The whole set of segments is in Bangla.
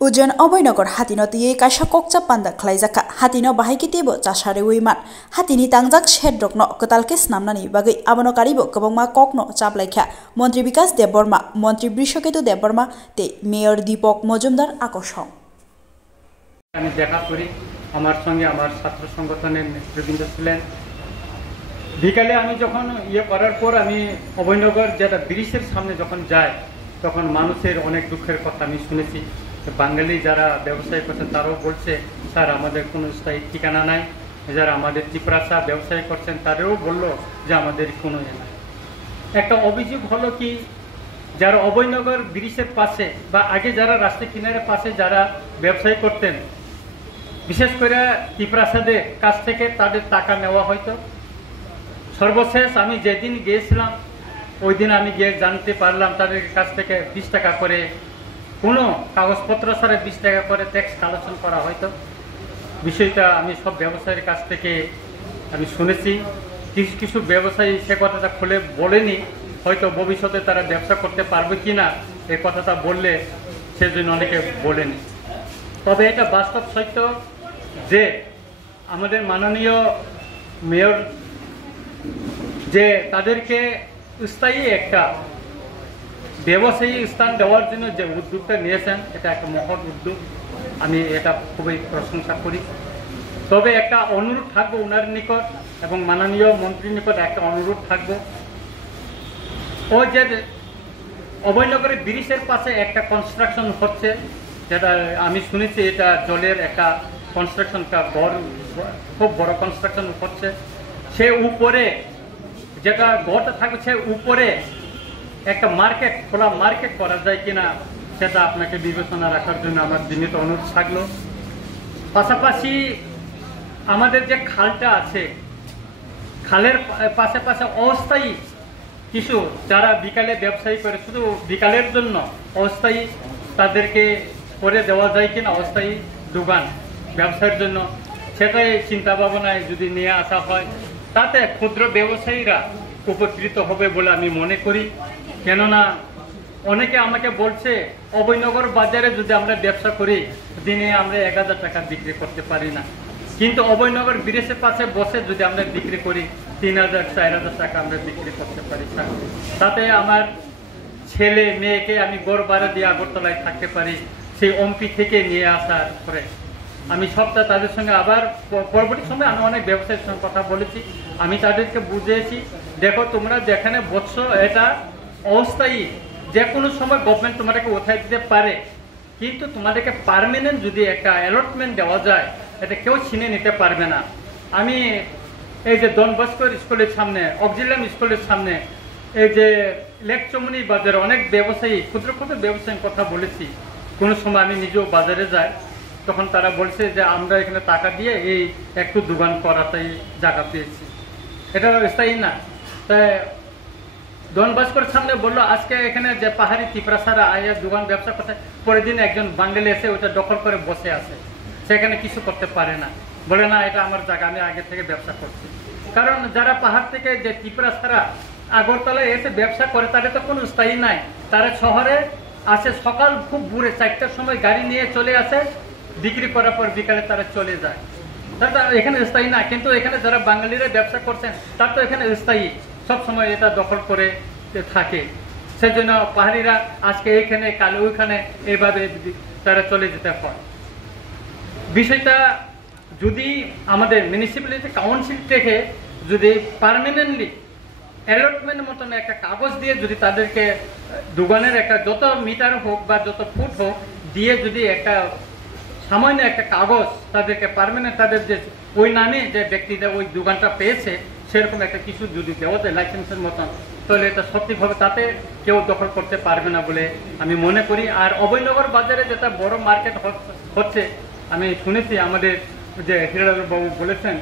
उजन Abhaynagar हातिनो तिये काisa kokcha panda khlaijaka hatino bahaikitibo chasarewiman hatini tangjak shedrokno kotalke snamnani bagai abono karibo kwbangma kokno chaplaikha মন্ত্রী বিকাশ দেববর্মা মন্ত্রী বৃষকেতু দেববর্মা তে মেয়র দীপক মজুমদার আকর্ষণ। আমি দেখা করি আমার সঙ্গে আমার ছাত্র সংগঠনের নেতৃবৃন্দ ছিলেন। বিকালে আমি যখন করার পর আমি অভয়নগর যেটা ব্রিজের সামনে যখন যাই তখন মানুষের অনেক দুঃখের কথা আমি শুনেছি। বাঙালি যারা ব্যবসায় করছেন তারাও বলছে স্যার আমাদের কোনো স্থায়ী ঠিকানা নাই, যারা আমাদের ত্রিপুরাসা ব্যবসায় করছেন তাদেরও বললো যে আমাদের কোনো নাই। একটা অভিযোগ হলো কি, যারা অভয়নগর ব্রিজের পাশে বা আগে যারা রাস্তার কিনারের পাশে যারা ব্যবসায় করতেন, বিশেষ করে ত্রিপুরাসাদের কাছ থেকে তাদের টাকা নেওয়া হয়তো। সর্বশেষ আমি যেদিন গিয়েছিলাম ওই দিন আমি গিয়ে জানতে পারলাম তাদের কাছ থেকে 20 টাকা করে কোনো কাগজপত্র ছাড়া 20 টাকা করে ট্যাক্স কালেকশন করা হয়তো। বিষয়টা আমি সব ব্যবসায়ীর কাছ থেকে আমি শুনেছি। কিছু কিছু ব্যবসায়ী সে কথাটা খুলে বলেনি, হয়তো ভবিষ্যতে তারা ব্যবসা করতে পারবে কি না এই কথাটা বললে সেজন্য অনেকে বলেনি। তবে এটা বাস্তব সত্য যে আমাদের মাননীয় মেয়র যে তাদেরকে স্থায়ী একটা ব্যবসায়ী স্থান দেওয়ার জন্য যে উদ্যোগটা নিয়েছেন এটা একটা মহৎ উদ্যোগ, আমি এটা খুবই প্রশংসা করি। তবে একটা অনুরোধ থাকবো ওনার নিকট এবং মাননীয় মন্ত্রীর নিকট একটা অনুরোধ থাকবো, ও যে অভয়নগরের ব্রিজের পাশে একটা কনস্ট্রাকশন হচ্ছে, যেটা আমি শুনেছি এটা জলের একটা কনস্ট্রাকশনটা খুব বড় কনস্ট্রাকশন হচ্ছে। সে উপরে যেটা ঘরটা থাকবে সে উপরে একটা মার্কেট, খোলা মার্কেট করা যায় কিনা সেটা আপনাকে বিবেচনা রাখার জন্য আমার বিনীত অনুরোধ থাকলো। পাশাপাশি আমাদের যে খালটা আছে, খালের পাশে পাশে অস্থায়ী কিছু যারা বিকালে ব্যবসায়ী করে শুধু বিকালের জন্য অস্থায়ী তাদেরকে করে দেওয়া যায় কিনা অস্থায়ী দোকান ব্যবসার জন্য, সেটাই চিন্তা ভাবনায় যদি নিয়ে আসা হয় তাতে ক্ষুদ্র ব্যবসায়ীরা উপকৃত হবে বলে আমি মনে করি। কেননা অনেকে আমাকে বলছে অভয়নগর বাজারে যদি আমরা ব্যবসা করি দিনে আমরা 1000 টাকা বিক্রি করতে পারি না, কিন্তু অভয়নগর ব্রিজের পাশে বসে যদি আমরা বিক্রি করি 3000 4000 টাকা আমরা বিক্রি করতে পারি। তাতে আমার ছেলে মেয়েকে আমি গড় ভাড়া দিয়ে আগরতলায় থাকতে পারি, সেই অম্পি থেকে নিয়ে আসার পরে আমি সবটা তাদের সঙ্গে আবার পরবর্তী সময় আমি অনেক ব্যবসায়ীর সঙ্গে কথা বলেছি, আমি তাদেরকে বুঝিয়েছি দেখো তোমরা যেখানে বসছো এটা অস্থায়ী, যে কোনো সময় গভর্নমেন্ট তোমাদেরকে উঠাই দিতে পারে, কিন্তু তোমাদেরকে পার্মানেন্ট যদি একটা অ্যালটমেন্ট দেওয়া যায় এটা কেউ ছিনে নিতে পারবে না। আমি এই যে ডন বস্কো স্কুলের সামনে, অক্সিলিয়াম স্কুলের সামনে, এই যে লেক চমুনি বাজারে অনেক ব্যবসায়ী ক্ষুদ্র ক্ষুদ্র ব্যবসায়ীর কথা বলেছি। কোনো সময় আমি নিজেও বাজারে যাই, তখন তারা বলছে যে আমরা এখানে টাকা দিয়ে এই একটু দোকান করাতেই জায়গা পেয়েছি, এটা স্থায়ী না। তাই ডন বস্কোর সামনে বললো আজকে এখানে যে পাহাড়ি ত্রিপুরাসারা আয়া দোকান ব্যবসা করতে, পরের দিন একজন বাঙালি এসে ওইটা দখল করে বসে আছে, সেখানে কিছু করতে পারে না, বলে না এটা আমার জায়গা, আমি আগে থেকে ব্যবসা করছি। কারণ যারা পাহাড় থেকে যে ত্রিপুরাসারা আগরতলায় এসে ব্যবসা করে তাদের তো কোনো স্থায়ী নাই, তারা শহরে আসে সকাল খুব ভোরে 4টার সময় গাড়ি নিয়ে চলে আসে, বিক্রি করার পর বিকালে তারা চলে যায়, তারা এখানে স্থায়ী না। কিন্তু এখানে যারা বাঙালিরা ব্যবসা করছেন তার তো এখানে স্থায়ী, সব সময় এটা দখল করে থাকে, সেজন্য পাহাড়িরা আজকে এখানে কালে ওইখানে এইভাবে তারা চলে যেতে হয়। বিষয়টা যদি আমাদের মিউনিসিপ্যালিটি কাউন্সিল থেকে যদি পার্মানেন্টলি অ্যালটমেন্ট মতন একটা কাগজ দিয়ে যদি তাদেরকে দোকানের একটা যত মিটার হোক বা যত ফুট হোক দিয়ে যদি একটা সামান্য একটা কাগজ তাদেরকে পার্মানেন্ট তাদের যে ওই নামে যে ব্যক্তিটা ওই দোকানটা পেয়েছে সেরকম একটা কিছু যদি দেওয়া যায় লাইসেন্সের মতন, তাহলে এটা সত্যিভাবে তাতে কেউ দখল করতে পারবে না বলে আমি মনে করি। আর অভয়নগর বাজারে যেটা বড় মার্কেট হচ্ছে, আমি শুনেছি আমাদের যে হিরালাল বাবু বলেছেন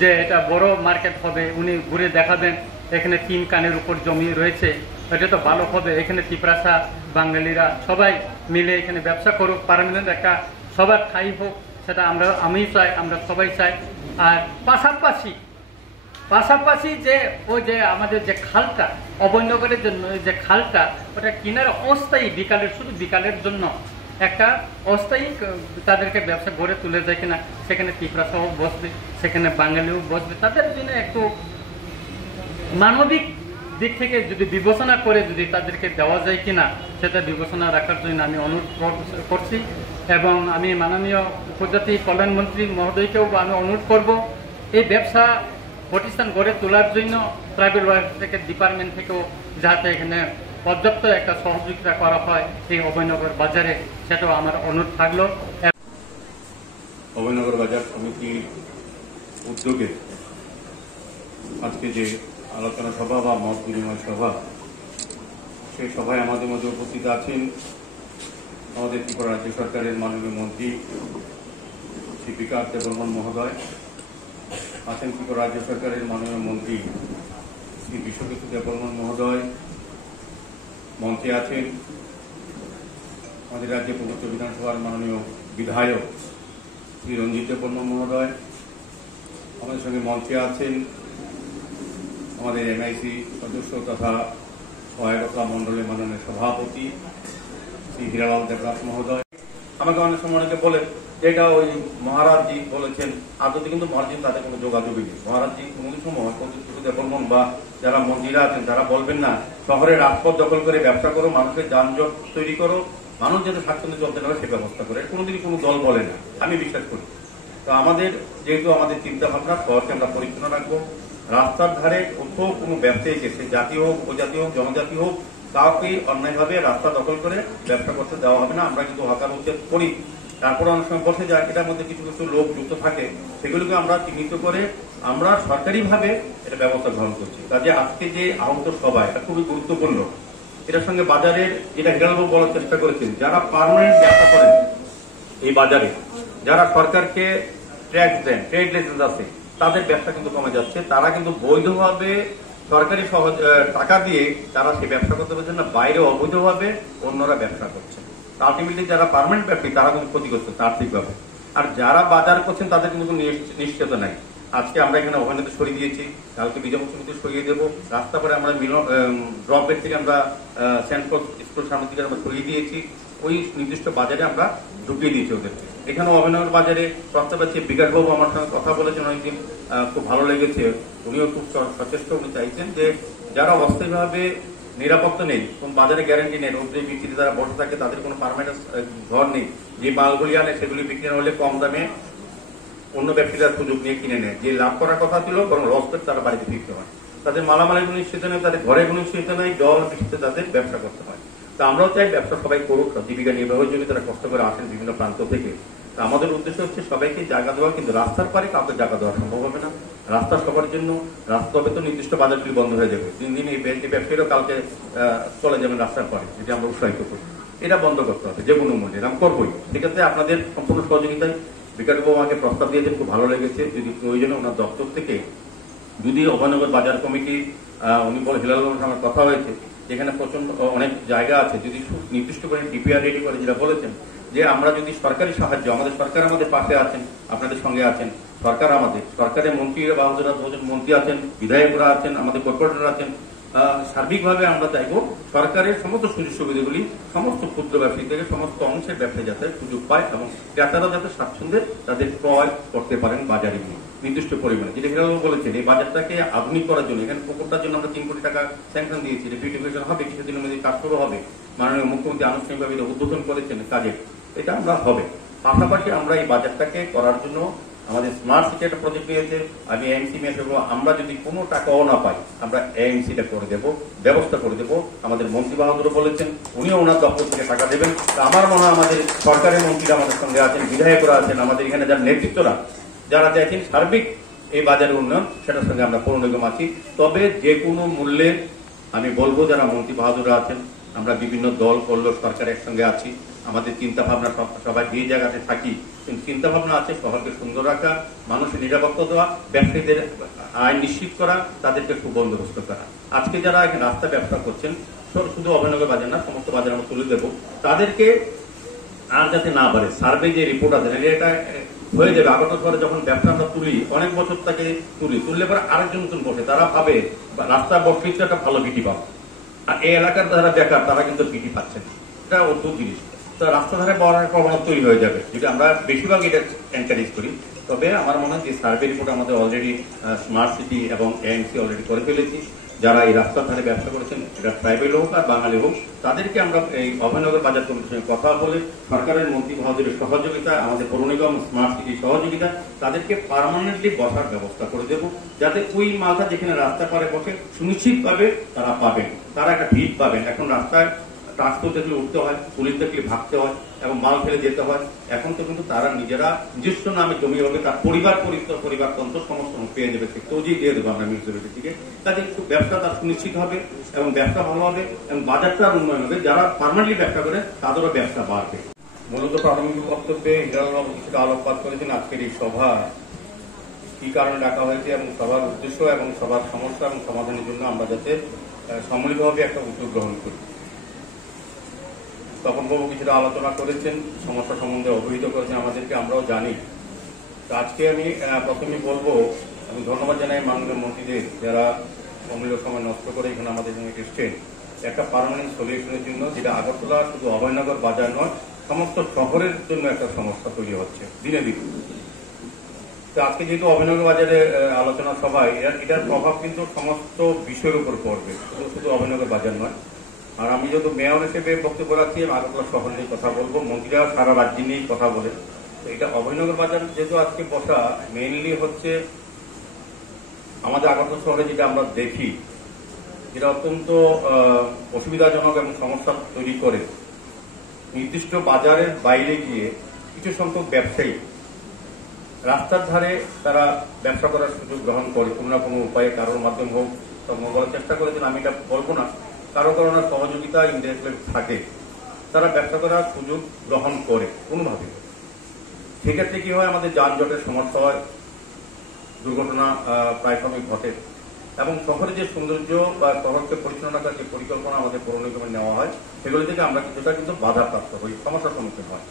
যে এটা বড় মার্কেট হবে, উনি ঘুরে দেখাবেন, এখানে 3 কানের উপর জমি রয়েছে, এটা তো ভালো হবে, এখানে ত্রিপুরাসা বাঙালিরা সবাই মিলে এখানে ব্যবসা করুক, পার্মানেন্ট একটা সবার ঠাঁই হোক, সেটা আমি চাই, আমরা সবাই চাই। আর পাশাপাশি যে ওই যে আমাদের যে খালটা অভয়নগরের জন্য যে খালটা ওটা কিনারে অস্থায়ী বিকালের শুধু বিকালের জন্য একটা অস্থায়ী তাদেরকে ব্যবসা গড়ে তুলে যায় কিনা, সেখানে ত্রিপুরা সহ বসবে, সেখানে বাঙালিও বসবে, তাদের জন্য একটু মানবিক দিক থেকে যদি বিবেচনা করে যদি তাদেরকে দেওয়া যায় কিনা সেটা বিবেচনা রাখার জন্য আমি অনুরোধ করছি। এবং আমি মাননীয় উপজাতি কল্যাণ মন্ত্রী মহোদয়কেও আমি অনুরোধ করব এই ব্যবসা প্রতিষ্ঠান গড়ে তোলার জন্য ট্রাইবেল ওয়েলফেয়ার থেকে ডিপার্টমেন্ট থেকেও যাতে এখানে পর্যাপ্ত একটা সহযোগিতা করা হয় এই অভয়নগর বাজারে, সেটাও আমার অনুরোধ থাকলো। অভয়নগর বাজার সমিতির উদ্যোগে আজকে যে আলোচনা সভা বা মত বিনিময় সভা, সেই সভায় আমাদের মধ্যে উপস্থিত আছেন আমাদের ত্রিপুরা রাজ্য সরকারের মাননীয় মন্ত্রী শ্রী বিকাশ দেববর্মন মহোদয়, আছেন ত্রিপুরা রাজ্য সরকারের মাননীয় মন্ত্রী শ্রী বিশ্বজিৎ দেববর্মন মহোদয়, মঞ্চে আছেন আমাদের রাজ্যের পূর্বোত্তর বিধানসভার মাননীয় বিধায়ক শ্রী রঞ্জিত দেববর্মন মহোদয়, আমাদের সঙ্গে মঞ্চে আছেন আমাদের এমআইসি সদস্য তথা সহায়তা মন্ডলের মাননীয় সভাপতি শ্রী হীরালাল দেবদাস মহোদয়। আমাকে অনেক সময় অনেকে বলে যে এটা ওই মহারাজজি বলেছেন, আদতে কিন্তু মহারাজজি তাদের কোনো যোগাযোগই নেই। মহারাজজি কোনো সময় দেববর্মন বা যারা মন্ত্রীরা আছেন তারা বলবেন না শহরের রাজপথ দখল করে ব্যবসা করো, মানুষের যানজট তৈরি করো, মানুষ যাতে স্বাচ্ছন্দ্যে চলতে পারে সে ব্যবস্থা করে, কোনোদিনই কোনো দল বলে না, আমি বিশ্বাস করি। তো আমাদের যেহেতু আমাদের চিন্তা ভাবনা শহরকে আমরা পরিচ্ছন্ন রাখবো, রাস্তার ধারে কোথাও কোনো ব্যবসায়ী সে জাতি হোক, উপজাতি হোক, জনজাতি হোক, কাউকে অন্যায়ভাবে রাস্তা দখল করে ব্যবসা করতে দেওয়া হবে না। আমরা কিন্তু হকার উচ্ছেদ করি, তারপরে অনেক সময় বসে যায়, এটার মধ্যে কিছু কিছু লোক যুক্ত থাকে, সেগুলোকে আমরা চিহ্নিত করে আমরা সরকারিভাবে এটা ব্যবস্থা গ্রহণ করছি। কাজে আজকে যে আহত সভা এটা খুবই গুরুত্বপূর্ণ। এটার সঙ্গে বাজারের যেটা হিরালবাবু বলার চেষ্টা করেছেন, যারা পার্মানেন্ট ব্যবসা করেন এই বাজারে, যারা সরকারকে ট্যাক্স দেন, ট্রেড লাইসেন্স আছে, তাদের ব্যবসা কিন্তু কমে যাচ্ছে। তারা কিন্তু বৈধভাবে সরকারি টাকা দিয়ে তারা সেই ব্যবসা করতে পারছেন না, বাইরে অবৈধভাবে অন্যরা ব্যবসা করছে। আলটিমেটলি যারা পার্মানেন্ট ব্যবসায়ী তারা কিন্তু ক্ষতিগ্রস্ত আর্থিকভাবে, আর যারা বাজার করছেন তাদের কিন্তু নিশ্চিত নাই। আজকে আমরা এখানে অভয়নগরে সরিয়ে দিয়েছি, কালকে বিজয়পুর সমিতি সরিয়ে দেবো, রাস্তা পরে আমরা ড্রপের থেকে আমরা সেন্ট্রাল স্কুল সামনের দিকে আমরা সরিয়ে দিয়েছি, ওই নির্দিষ্ট বাজারে আমরা ঢুকিয়ে দিয়েছি ওদেরকে। এখানে অভয়নগর বাজারে প্রস্তাব আছে, বিকাশবাবু আমার সঙ্গে কথা বলেছেন অনেকদিন, খুব ভালো লেগেছে, উনিও খুব সচেষ্ট, উনি চাইছেন যে যারা অস্থায়ীভাবে নিরাপত্তা নেই, কোন বাজারে গ্যারান্টি নেই, রোদ্রে বৃষ্টিতে যারা বসে থাকে, তাদের কোনো পারমানেন্ট ঘর নেই, যে মালগুলি আনে সেগুলি বিক্রি না হলে কম দামে অন্য ব্যক্তিরা সুযোগ নিয়ে কিনে নেয়, যে লাভ করার কথা ছিল বরং লস করে তারা বাড়িতে ফিরতে হয়, তাদের মালামালের কোনো নিশ্চিত নেই, তাদের ঘরের কোনো নিশ্চিত নেই, জল বৃষ্টিতে তাদের ব্যবসা করতে হয়। তা আমরাও চাই ব্যবসা সবাই করুক, জীবিকা নির্বাহের জন্য তারা কষ্ট করে আসেন বিভিন্ন প্রান্ত থেকে। আমাদের উদ্দেশ্য হচ্ছে সবাইকে জায়গা দেওয়া, কিন্তু রাস্তার পারে কাউকে জায়গা দেওয়া সম্ভব হবে না। রাস্তা সবার জন্য, রাস্তা হবে তো নির্দিষ্ট বাজারগুলি বন্ধ হয়ে যাবে, দিন দিন এই ব্যবসায়ীরাও কালকে চলে যাবেন রাস্তার পারে, যেটা আমরা উৎসাহিত করি, এটা বন্ধ করতে হবে যে কোনো মূল্যে, আমি করবোই। সেক্ষেত্রে আপনাদের সম্পূর্ণ সহযোগিতায় বিকাশবাবু আমাকে প্রস্তাব দিয়েছেন, খুব ভালো লেগেছে, যদি প্রয়োজনে ওনার দপ্তর থেকে যদি অভয়নগর বাজার কমিটি, উনি বলে হিলালবাবুর সঙ্গে কথা হয়েছে, যেখানে প্রচন্ড অনেক জায়গা আছে, যদি নির্দিষ্ট করে ডিপিআর রেডি করে, যেটা বলেছেন যে আমরা যদি সরকারি সাহায্য, আমাদের সরকার আমাদের পাশে আছেন, আপনাদের সঙ্গে আছেন, সরকার আমাদের সরকারের মন্ত্রীরা বা মন্ত্রী আছেন, বিধায়করা আছেন, আমাদের কর্পোরেটর আছেন, সার্বিকভাবে আমরা চাইব সরকারের সমস্ত সুযোগ সুবিধাগুলি সমস্ত ক্ষুদ্র ব্যবসায়ী থেকে সমস্ত অংশের ব্যবসায়ী যাতে সুযোগ পায় এবং ক্রেতারা যাতে স্বাচ্ছন্দ্যে তাদের ক্রয় করতে পারেন বাজারে গিয়ে নির্দিষ্ট পরিমাণে। যেটা হিরালবাবু বলেছেন, এই বাজারটাকে আধুনিক করার জন্য এখানে পুকুরটার জন্য আমরা 3 কোটি টাকা স্যাংশন দিয়েছি, এটা বিউটিফিকেশন হবে, কিছুদিনের মধ্যে কাজ শুরু হবে, মাননীয় মুখ্যমন্ত্রী আনুষ্ঠানিকভাবে উদ্বোধন করেছেন কাজে, এটা আমরা হবে। পাশাপাশি আমরা এই বাজারটাকে করার জন্য আমাদের স্মার্ট সিটি একটা প্রজেক্ট নিয়েছে, আমি এএমসি নিয়ে আসবো, আমরা যদি কোনো টাকাও না পাই আমরা এএমসিটা করে দেবো, ব্যবস্থা করে দেবো। আমাদের মন্ত্রী বাহাদুরও বলেছেন, উনিও ওনার দপ্তর থেকে টাকা দেবেন। আমার মনে হয় আমাদের সরকারের মন্ত্রীরা আমাদের সঙ্গে আছেন, বিধায়করা আছেন, আমাদের এখানে যারা নেতৃত্বরা যারা চাইছেন সার্বিক এই বাজারের উন্নয়ন, সেটার সঙ্গে আমরা পূর্ণগম আছি। তবে যে কোনো মূল্যে আমি বলবো যারা মন্ত্রী বাহাদুররা আছেন, আমরা বিভিন্ন দল করলো সরকার একসঙ্গে আছি, আমাদের চিন্তা ভাবনা সবাই যে জায়গাতে থাকি, কিন্তু চিন্তা ভাবনা আছে শহরকে সুন্দর রাখা, মানুষের নিরাপত্তা দেওয়া, ব্যবসায়ীদের আয় নিশ্চিত করা, তাদেরকে সুবন্দোবস্ত করা। আজকে যারা এখানে রাস্তা ব্যবসা করছেন, শুধু অভয়নগর বাজার না, সমস্ত বাজার আমরা তুলে দেবো, তাদেরকে আর যাতে না বাড়ে। সার্ভে যে রিপোর্ট আছে এটা হয়ে যাবে, আগত শহরে যখন ব্যবসা আমরা তুলি অনেক বছর তাকে তুললে পরে আরেকজন নতুন বসে, তারা ভাবে রাস্তা বসলে একটা ভালো বিটি পাবো, আর এই এলাকার যারা বেকার তারা কিন্তু বিটি পাচ্ছে না, এটা অদ্ভুত জিনিস। তো রাস্তা ধারে বড়ার প্রবণতা তৈরি হয়ে যাবে যদি আমরা বেশিরভাগ এটা এনকারেজ করি। তবে আমার মনে হয় যে সার্ভে রিপোর্ট আমাদের অলরেডি স্মার্ট সিটি এবং এএমসি অলরেডি করে ফেলেছি। যারা এই রাস্তার ধারে ব্যবসা করেছেন, এটা ট্রাইবেল হোক আর বাঙালি হোক, তাদেরকে আমরা এই অভয়নগর বাজার কমিটির সঙ্গে কথা বলে সরকারের মন্ত্রী মহোদয়ের সহযোগিতা, আমাদের পৌর নিগম স্মার্ট সিটির সহযোগিতা, তাদেরকে পার্মানেন্টলি বসার ব্যবস্থা করে দেব, যাতে ওই মালটা যেখানে রাস্তা পারে বসে সুনিশ্চিতভাবে তারা পাবেন, তারা একটা ভিড় পাবেন। এখন রাস্তায় ট্রান্সপোর্ট দেখলে উঠতে হয়, পুলিশ দেখলে ভাগতে হয় এবং মাল ফেলে যেতে হয়। এখন তো কিন্তু তারা নিজেরা নিজস্ব নামে জমি হবে, তার পরিবারতন্ত্র সমস্ত পেয়ে যাবে, তৈরি দিয়ে দেবো আমরা মিউনিসিপ্যালিটি থেকে। কাজে একটু ব্যবসা তার সুনিশ্চিত হবে এবং ব্যবসা ভালো হবে এবং বাজারটার উন্নয়ন হবে। যারা পার্মানেন্টলি ব্যবসা করে তাদেরও ব্যবসা বাড়বে। মূলত প্রাথমিক বক্তব্যে হিরালাল কিছুটা আলোকপাত করেছেন আজকের এই সভা কি কারণে ডাকা হয়েছে এবং সবার উদ্দেশ্য এবং সবার সমস্যা এবং সমাধানের জন্য আমরা যাতে সম্মিলিতভাবে একটা উদ্যোগ গ্রহণ করি। তপনবাবু কিছুটা আলোচনা করেছেন, সমস্যা সম্বন্ধে অবহিত করেছেন আমাদেরকে, আমরাও জানি। তো আজকে আমি প্রথমে বলবো, আমি ধন্যবাদ জানাই মাননীয় মন্ত্রীদের যারা অমূল্য সময় নষ্ট করে এখানে আমাদের সঙ্গে এসছেন একটা পার্মানেন্ট সলিউশনের জন্য, যেটা আগরতলা শুধু অভয়নগর বাজার নয়, সমস্ত শহরের জন্য একটা সমস্যা তৈরি হচ্ছে দিনে দিনে। তো আজকে যেহেতু অভয়নগর বাজারে আলোচনা সভায় এটার প্রভাব কিন্তু সমস্ত বিষয়ের উপর পড়বে, শুধু অভয়নগর বাজার নয়। আর আমি যেহেতু মেয়র হিসেবে বক্তব্য রাখছি, আগরতলা শহর নিয়ে কথা বলবো, মন্ত্রীরা সারা রাজ্য নিয়েই কথা বলে। তো এটা অভয়নগর বাজার যেহেতু আজকে বসা মেইনলি হচ্ছে আমাদের আগরতলা শহরে যেটা আমরা দেখি, যেটা অত্যন্ত অসুবিধাজনক এবং সমস্যা তৈরি করে, নির্দিষ্ট বাজারের বাইরে গিয়ে কিছু সংখ্যক ব্যবসায়ী রাস্তার ধারে তারা ব্যবসা করার সুযোগ গ্রহণ করে কোনো না কোনো উপায়ে, কারোর মাধ্যমে হোক, বলার চেষ্টা করেছেন, আমি এটা বলবো না, কারো কারণের সহযোগিতা ইনডাইরেক্টলি থাকে, তারা ব্যবসা করার সুযোগ গ্রহণ করে কোনোভাবে। সেক্ষেত্রে কি হয়, আমাদের যানজটের সমস্যা হয়, দুর্ঘটনা প্রায় সময় ঘটে এবং শহরে যে সৌন্দর্য বা শহরকে পরিচালনা করার যে পরিকল্পনা আমাদের পৌর নিগমে নেওয়া হয়, সেগুলি থেকে আমরা কিছুটা কিন্তু বাধাপ্রাপ্ত হই, সমস্যার সম্মুখীন হয়।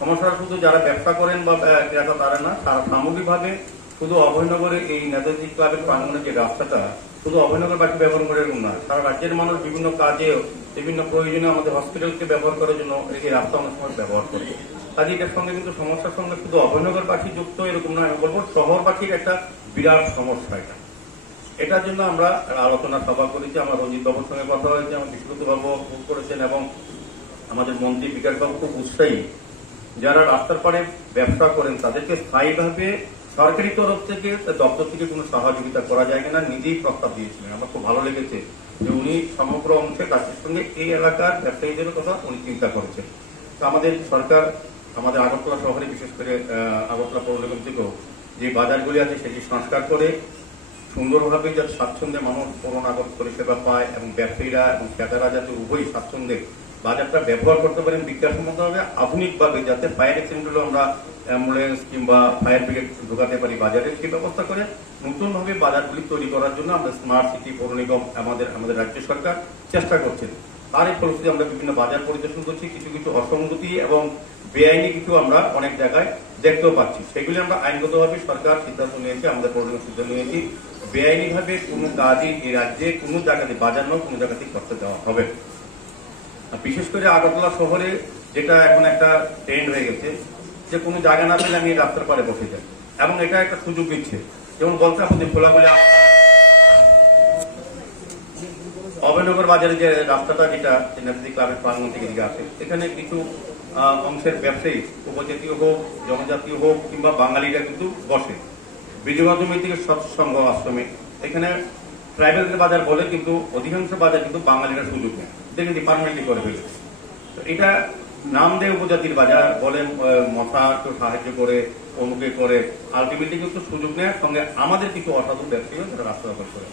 সমস্যাটা শুধু যারা ব্যবসা করেন বা ক্রেতা তারা না, তারা সামগ্রিকভাবে শুধু অভয়নগরে এই নেতাজি ক্লাবের প্রাঙ্গণের যে রাস্তাটা শুধু অভয়নগরবাসী ব্যবহার করে এরকম না, সারা রাজ্যের মানুষ বিভিন্ন কাজে বিভিন্ন প্রয়োজনে আমাদের হসপিটালকে ব্যবহার করার জন্য এই রাস্তা অনেক সময় ব্যবহার করে। কাজে এটার সঙ্গে কিন্তু সমস্যার সঙ্গে শুধু অভয়নগরবাসী যুক্ত এরকম না, আমি বলবো শহরবাসীর একটা বিরাট সমস্যা এটা। এটার জন্য আমরা আলোচনা সভা করেছি, আমরা রঞ্জিত বাবুর সঙ্গে কথা হয়েছে, আমার বিশ্বজিৎ বাবু খুব করেছেন এবং আমাদের মন্ত্রী বিকাশ বাবু খুব উৎসাহী। যারা রাস্তার পাড়ে ব্যবসা করেন তাদেরকে স্থায়ীভাবে সরকারি তরফ থেকে দপ্তর থেকে কোনো সহযোগিতা করা যায় কিনা নিজেই প্রস্তাব দিয়েছিলেন। আমার খুব ভালো লেগেছে যে উনি সমগ্র অংশে কাজের সঙ্গে এই এলাকার ব্যবসায়ীদের কথা উনি চিন্তা করেছেন। তো আমাদের সরকার আমাদের আগরতলা শহরে বিশেষ করে আগরতলা পৌর নিগম থেকেও যে বাজারগুলি আছে সেটি সংস্কার করে সুন্দরভাবে যাতে স্বাচ্ছন্দ্যে মানুষ পৌর নাগরিক পরিষেবা পায় এবং ব্যবসায়ীরা এবং ক্রেতারা যাতে উভয়ই স্বাচ্ছন্দ্যে বাজারটা ব্যবহার করতে পারেন বিজ্ঞানসম্মতভাবে, আধুনিকভাবে, যাতে ফায়ার এক্সিডেন্ট আমরা অ্যাম্বুলেন্স কিংবা ফায়ার ব্রিগেড ঢোকাতে পারি বাজারে, সেই ব্যবস্থা করে নতুনভাবে বাজারগুলি তৈরি করার জন্য আমরা স্মার্ট সিটি পৌর নিগম আমাদের রাজ্য সরকার চেষ্টা করছেন। তার এই ফলশ্রুতি আমরা বিভিন্ন বাজার পরিদর্শন করছি, কিছু কিছু অসঙ্গতি এবং বেআইনি কিছু আমরা অনেক জায়গায় দেখতেও পাচ্ছি, সেগুলি আমরা আইনগতভাবে সরকার সিদ্ধান্ত নিয়েছে, আমাদের পৌর নিগম সিদ্ধান্ত নিয়েছি বেআইনিভাবে কোনো কাজই এই রাজ্যে কোনো জায়গাতে বাজার নয় কোনো জায়গাতেই করতে দেওয়া হবে। বিশেষ করে আগরতলা শহরে যেটা এখন একটা ট্রেন্ড হয়ে গেছে যে কোনো জায়গা না পেলে আমি রাস্তার পাড়ে বসে যাই এবং এটা একটা সুযোগ দিচ্ছে। যেমন বলতে আমাদের খোলাখুলি অভয়নগর বাজারে যে রাস্তাটা যেটা নেতাজি ক্লাবের প্রাঙ্গণ থেকে দিকে আসে, এখানে কিছু অংশের ব্যবসায়ী উপজাতীয় হোক, জনজাতীয় হোক কিংবা বাঙালিরা কিন্তু বসে বীরগঞ্জ থেকে সৎসঙ্গ আশ্রমে। এখানে ট্রাইবেলদের বাজার বলে কিন্তু অধিকাংশ বাজার কিন্তু বাঙালিরা সুযোগ নেয়, দেখেন পারমানেন্টলি করে ফেলেছে। এটা নাম দেয় উপজাতির বাজার, বলেন মশা কেউ সাহায্য করে অমুকে করে, আলটিমেটলি কিন্তু সুযোগ নেয় সঙ্গে আমাদের কিছু অসাধু ব্যবসায়ীও যারা রাস্তা দখল করে।